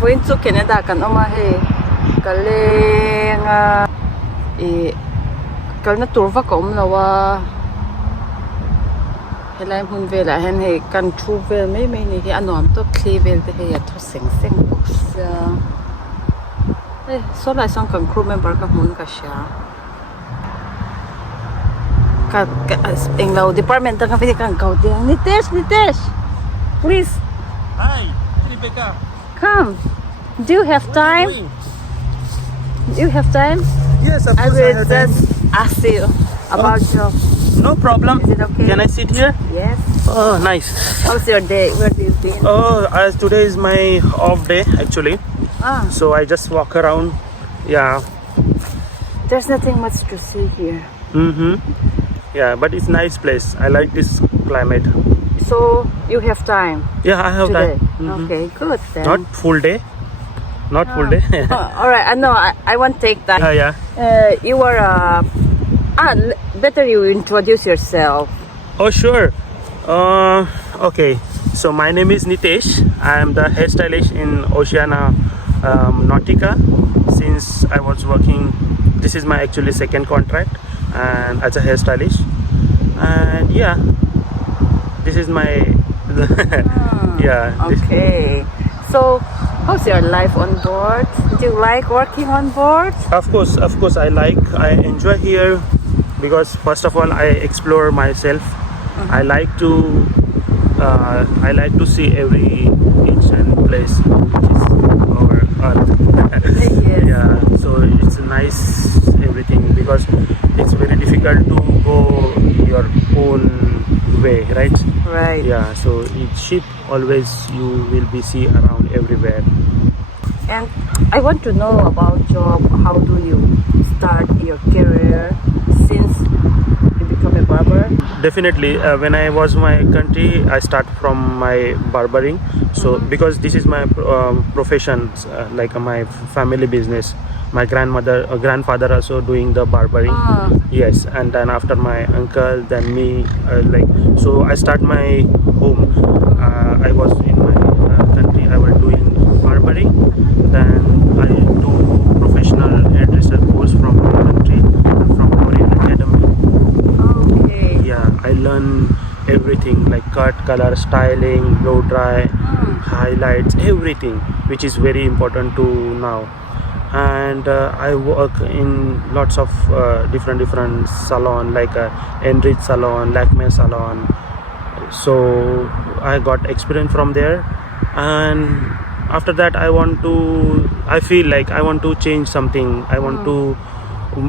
Going to Canada kan omahe kaleng kalna turva kom lawa helai hun vela hen he kan thu vel mai ni hi anom to kli vel te he tho seng box so lai song kan crew member ka mun ka sha ka engzah department ka pwede kan kau dia Nitesh please. Hi, Rebecca. Come. Do you have time? Do you have time? Yes, of I course. will just ask you about your. No problem. Is it okay? Can I sit here? Yes. Oh, nice. How's your day? Where do you been? Oh, as today is my off day actually. So I just walk around. Yeah. There's nothing much to see here. Yeah, but it's nice place. I like this climate. So you have time Yeah, I have today? time. Okay, good then. Not full day. Not full day. All right. I know. I won't take that. Yeah. You are better you introduce yourself. Oh, sure. Okay. So my name is Nitesh. I am the hairstylist in Oceana Nautica. Since I was working, this is my actually second contract, and as a hairstylist. And yeah, this is my yeah. Okay. So, how's your life on board? Do you like working on board? Of course, I enjoy here because first of all I explore myself. I like to see every inch and place which is our earth. Yes. Yeah, so it's nice everything because it's very difficult to go your own way, right? Right. Yeah, so in ship always you will be see around everywhere. And I want to know about job. How do you start your career since you become a barber? Definitely, when I was my country, I start from my barbering. So because this is my profession, like my family business. My grandfather also doing the barbering. Yes, and then after my uncle, then me. So I start my home. I was in my country. I was doing barbering. Then I do professional hairdresser course from my country, from Korean Academy. Okay. Yeah, I learn everything like cut, color, styling, blow dry, highlights, everything, which is very important to now. And I work in lots of different salon like Enrich salon, Lakme salon. So I got experience from there, and after that I feel like I want to change something. I want to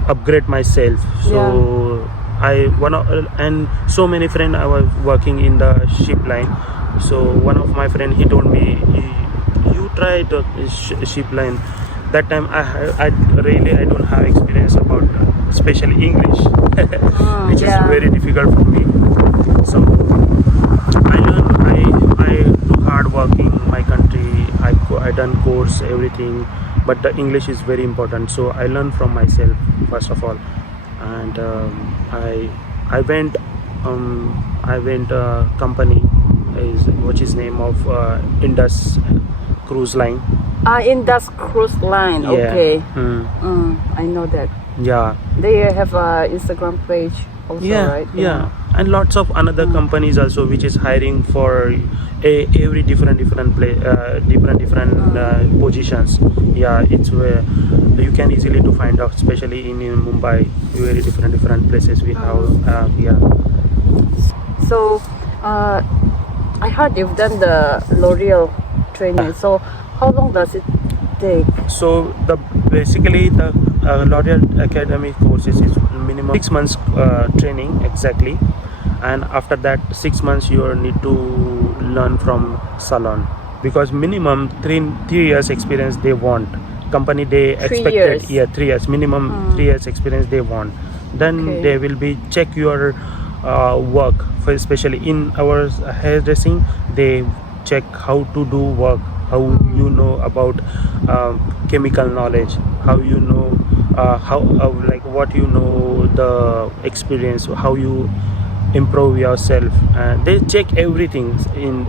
upgrade myself. So and so many friends I was working in the ship line. So one of my friend, he told me, you try the ship line. That time I don't have experience about especially English, which is very difficult for me. So I do hard working in my country. I done course everything, but the English is very important. So I learn from myself first of all, and I went company which is name of Indus Cruise Line. Indus Cruise Line. Yeah. Okay. I know that. Yeah. They have a Instagram page also, right? Yeah. And lots of another companies also which is hiring for every different positions. Yeah, it's where you can easily to find out, especially in Mumbai, very different places we have. Yeah. So, I heard you've done the L'Oreal training. So, how long does it take? So basically the L'Oreal Academy courses is minimum 6 months training exactly, and after that 6 months you need to learn from salon, because minimum 3 years experience they want. Company they 3 expected years. Yeah, 3 years minimum. 3 years experience they want. Then they will be check your work, for especially in our hairdressing. They check how to do work, how you know about chemical knowledge, how you know like what you know, the experience, how you improve yourself. They check everything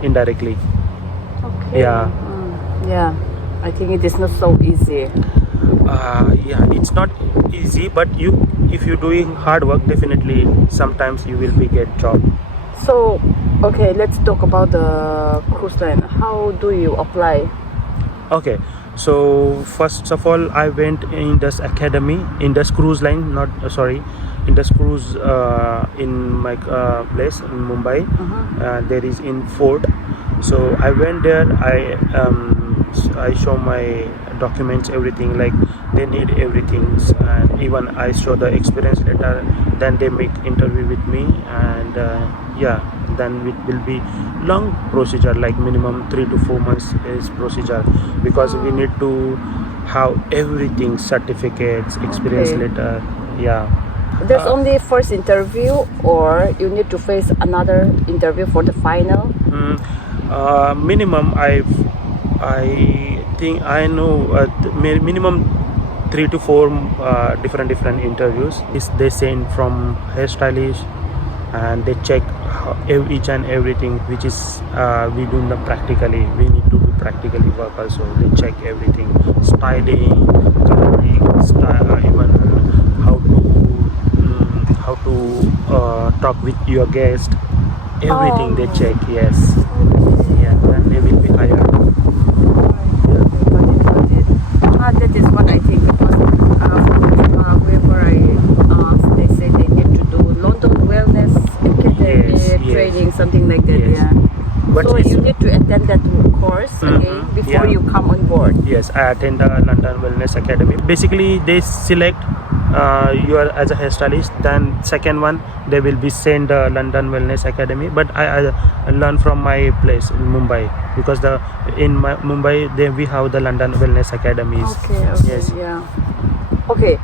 indirectly. Okay. Yeah. Yeah. I think it is not so easy. Yeah, it's not easy, but if you're doing hard work, definitely sometimes you will be get job. So, okay, let's talk about the cruise line. How do you apply? Okay, so first of all, I went in this academy, in this cruise line, not sorry, in this cruise in my place in Mumbai. There is in Fort. So I went there. I show my documents, everything, like they need everything, and even I show the experience letter. Then they make interview with me, and yeah, then it will be long procedure, like minimum 3 to 4 months is procedure, because we need to have everything, certificates, experience Okay. letter. Yeah. There's only first interview, or you need to face another interview for the final? Minimum, I think I know minimum 3 to 4 different interviews. They send from hairstylist, and they check each and everything, which is we do the practically. We need to do practically work also. They check everything, styling, coloring, style, even how to talk with your guest. Everything they check. Yes. Yeah, then they will be hired. Got it. That is what I think, because wherever I ask, they say they need to do London Wellness Academy Yes, yes. training, something like that. Yes. Yeah. But So it's- you need to attend that course again before yeah. you come on board. Yes, I attend the London Wellness Academy. Basically, they select you are as a hairstylist. Then second one, they will be send the London Wellness Academy. But I learn from my place in Mumbai, because in Mumbai we have the London Wellness Academies. Okay. Yes. Yeah. Okay.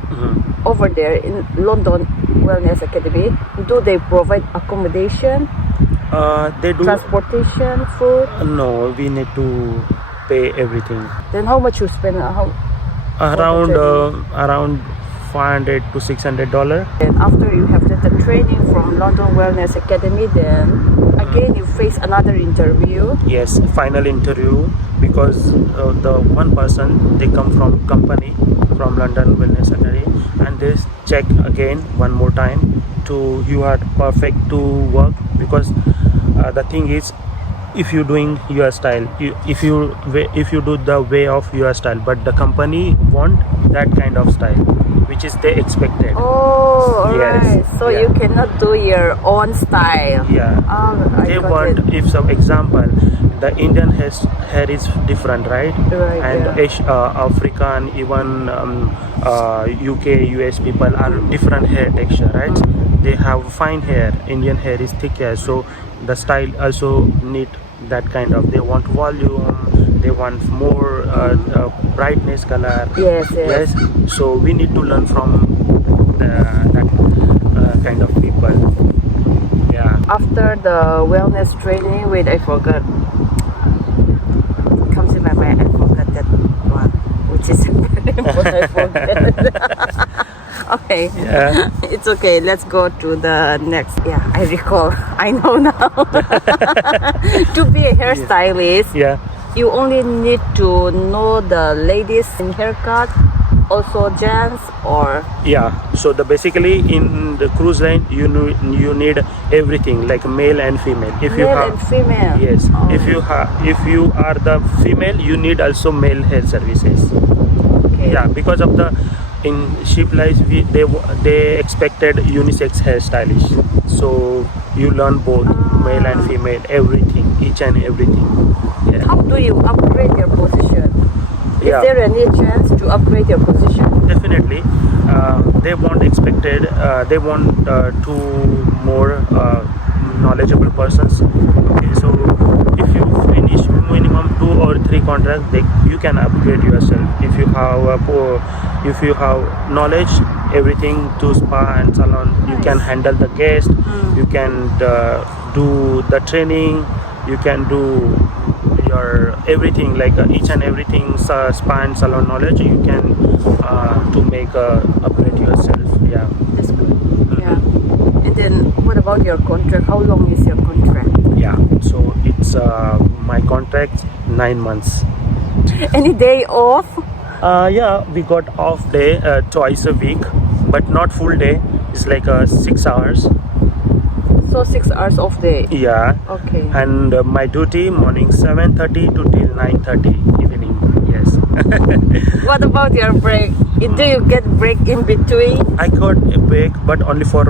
Over there in London Wellness Academy, do they provide accommodation, They do. transportation, food? No, we need to pay everything. Then how much you spend? Around training? around $500 to $600. And after you have done the training from London Wellness Academy, then again you face another interview. Yes, final interview, because the one person, they come from company from London Wellness Academy, and they check again one more time to you are perfect to work, because the thing is, if you doing your style, if you do the way of your style, but the company want that kind of style, which is they expected. Oh, alright. Yes, So yeah. you cannot do your own style. Yeah. I They got want, it. if some example, the Indian hair is different, right? Right, And yeah. African, even UK, US people are different hair texture, right? They have fine hair. Indian hair is thick hair, so the style also need that kind of. They want volume. They want more brightness color. Yes. So we need to learn from that kind of people. Yeah. After the wellness training, wait, I forgot. It comes in my mind, I forgot that one, which is very important. I forget. Okay. Yeah. It's okay. Let's go to the next. Yeah, I recall. I know now. To be a hairstylist, Yeah. you only need to know the ladies in haircut, also gents, or Yeah, so basically in the cruise line you need everything, like male and female. If you male have, and female. yes, Oh. if you are the female, you need also male hair services. Okay. Yeah, because of the in ship life they expected unisex hairstylish, so you learn both male and female, everything, each and everything. Yeah. How do you upgrade your position? Is Yeah. there any chance to upgrade your position? Definitely, they want two more knowledgeable persons. Okay, so if you finish minimum 2 or 3 contracts, you can upgrade yourself. If you have knowledge, everything to spa and salon, you can handle the guest. You can do the training. You can do your everything, like each and everything, spa and salon knowledge you can to make upgrade yourself. Yeah. That's good. Yeah. And then what about your contract? How long is your contract? Yeah, so it's my contract 9 months. Any day off? Yeah, we got off day twice a week, but not full day. It's like 6 hours. So 6 hours off day. Yeah. Okay. And my duty morning 7:30 to till 9:30 evening. Yes. What about your break? Do you get break in between? I got a break, but only for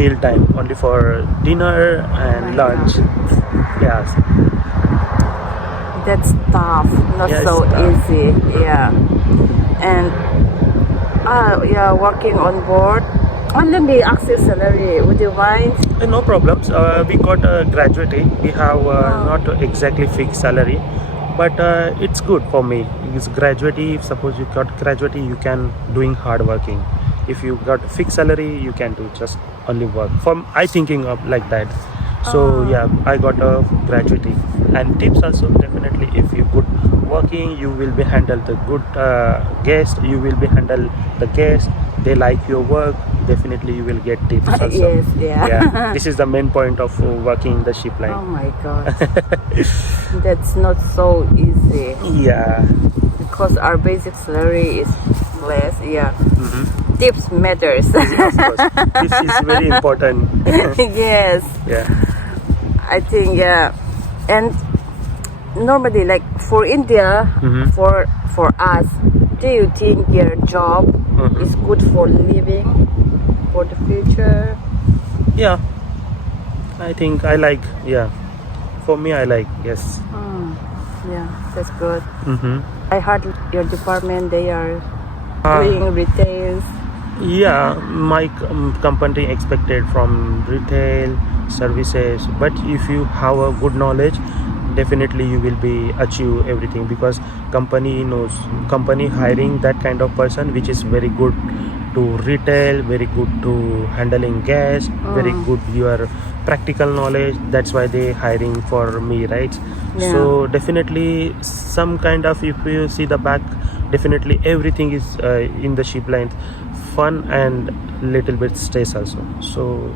meal time, only for dinner and lunch. Yes. That's tough. Not Yeah, so it's tough. easy. Yeah. And yeah, working on board. And let me ask you salary. Would you mind? No problems. We got a gratuity. We have not exactly fixed salary, but it's good for me. It's gratuity. If suppose you got gratuity, you can doing hard working. If you got fixed salary, you can do just only work. From I thinking of like that. So yeah, I got a gratuity and tips also definitely. If you good working, you will be handle the good guest. You will be handle the guest. They like your work. Definitely, you will get tips also. Yes, yeah. Yeah, this is the main point of working the ship line. Oh my god. That's not so easy Yeah. because our basic salary is less. Yeah. Mm-hmm. Tips matters. Of course, this is very important. Yes. Yeah. I think yeah. And normally like for India, Mhm. for us, do you think your job Mhm. is good for living for the future? Yeah. I think I like. Yeah. For me, I like. Yes. Yeah, that's good. Mm-hmm. I heard your department they are Ah. doing retails. Yeah, my company expected from retail services, but if you have a good knowledge, definitely you will be achieve everything, because company knows, company hiring that kind of person which is very good to retail, very good to handling gas, very good your practical knowledge. That's why they hiring for me, right? Yeah. So definitely some kind of, if you see the back, definitely everything is in the ship line fun and little bit stress also. So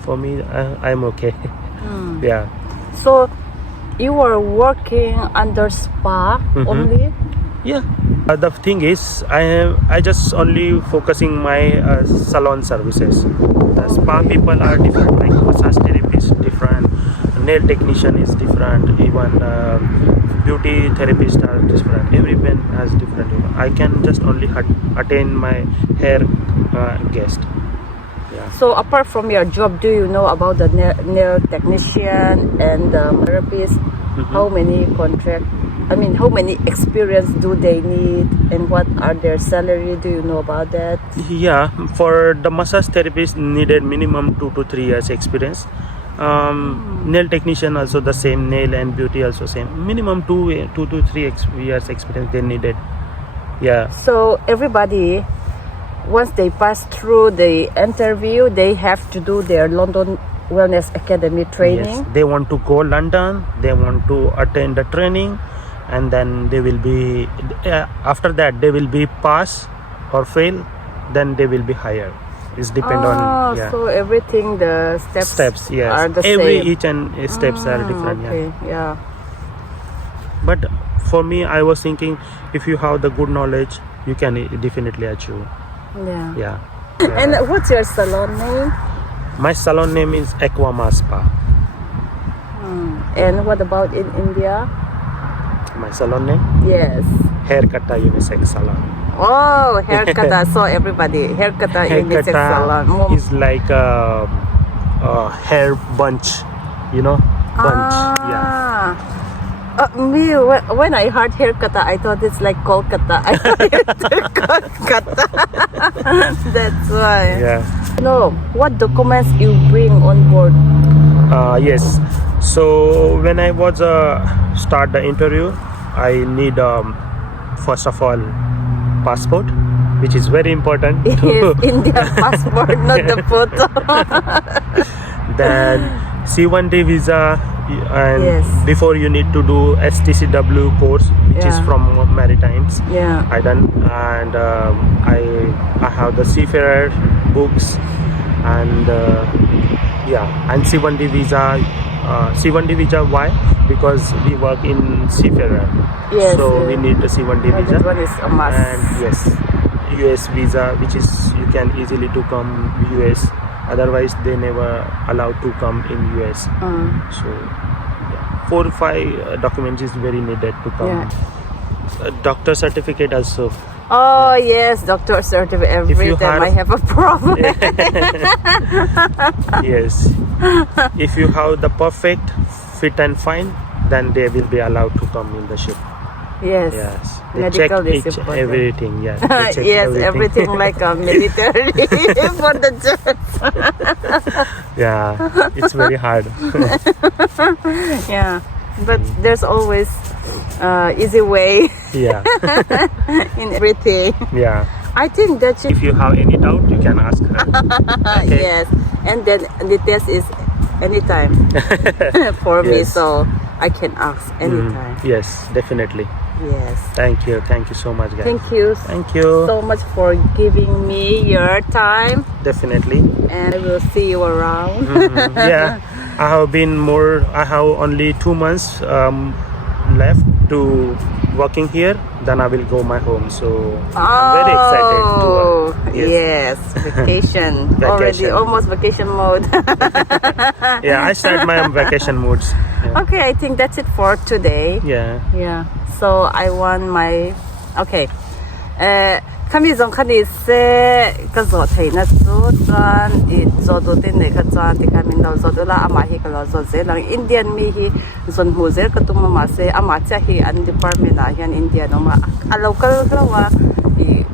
for me, I'm okay. Yeah. So you were working under spa only? Yeah. The thing is, I just only focusing my salon services. The spa people are different, like massage therapist different, nail technician is different, even beauty therapist are different. Everyone has different. I can just only attend my hair guest. Yeah. So apart from your job, do you know about the nail technician and the therapist? How many contract? I mean, how many experience do they need, and what are their salary? Do you know about that? Yeah, for the massage therapist needed minimum 2 to 3 years experience. Nail technician also the same, nail and beauty also same. Minimum 2 to 3 years experience they needed. Yeah. So everybody, once they pass through the interview, they have to do their London Wellness Academy training. Yes, they want to go London. They want to attend the training, and then they will be after that they will be pass or fail. Then they will be hired. It's depend on So everything, the steps yes, are the every same. each and steps are different. Okay, yeah. But for me, I was thinking, if you have the good knowledge, you can definitely achieve. Yeah. Yeah. And what's your salon name? My salon name is Aquama Spa. And what about in India? My salon name, Yes. Hairkata Unisex Salon. Oh, haircut. So everybody, haircut unisex salon. Hairkata is like a hair bunch, bunch. Yeah. Me, when I heard haircut, I thought it's like Kolkata. I thought it's Kolkata. That's why. Yeah. No, what documents you bring on board? Yes. So when I was start the interview, I need first of all passport, which is very important. Yes, Indian passport, not the photo. Then C1D visa, and Yes. before you need to do STCW course, which is Yeah. from Maritimes. Yeah. I done, and I have the seafarer books, and and C1D visa C1D visa. Why? Because we work in seafarer. Yes. So we need the C1D visa. That one is a must. And yes, US visa, which is you can easily to come US. Otherwise, they never allowed to come in US. So, yeah, 4 or 5 documents is very needed to come. Yeah. Doctor certificate also. Oh yes, doctor certificate. Every time I have a problem. Yes. If you have the perfect fit and fine, then they will be allowed to come in the ship. Yes. Yes. They Medical check is each important. everything. Yeah. They check Yes, everything like a military for the judge. Yeah. It's very hard. Yeah, but there's always easy way Yeah. in everything. Yeah. I think that If you have any doubt, you can ask her. Okay. yes, and then the test is anytime for me, Yes. so I can ask anytime. Yes, definitely. Yes. Thank you. Thank you so much, guys. Thank you Thank you. so much for giving me your time, Definitely. and I will see you around. Yeah. I have only 2 months left to working here. Then I will go my home. So I'm very excited to work. Yes, vacation. Already almost vacation mode. Yeah, I start my vacation moods. Yeah. Okay, I think that's it for today. Yeah. Yeah. So I want my okay. Kami zong kani se ka zo thei na chu chuan I zo do tin nei kha chuan ti kami no zo do la ama hi ka lo zo ze lang Indian mi hi zon hu ze ka tum ma se ama cha hi an department a hian India no ma a local lawa I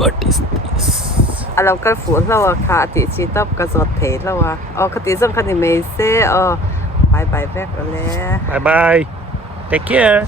What is this? a local fu lawa kha ti chi top ka zo thei lawa o ka ti zong kani me se bye bye back le Bye bye. Take care.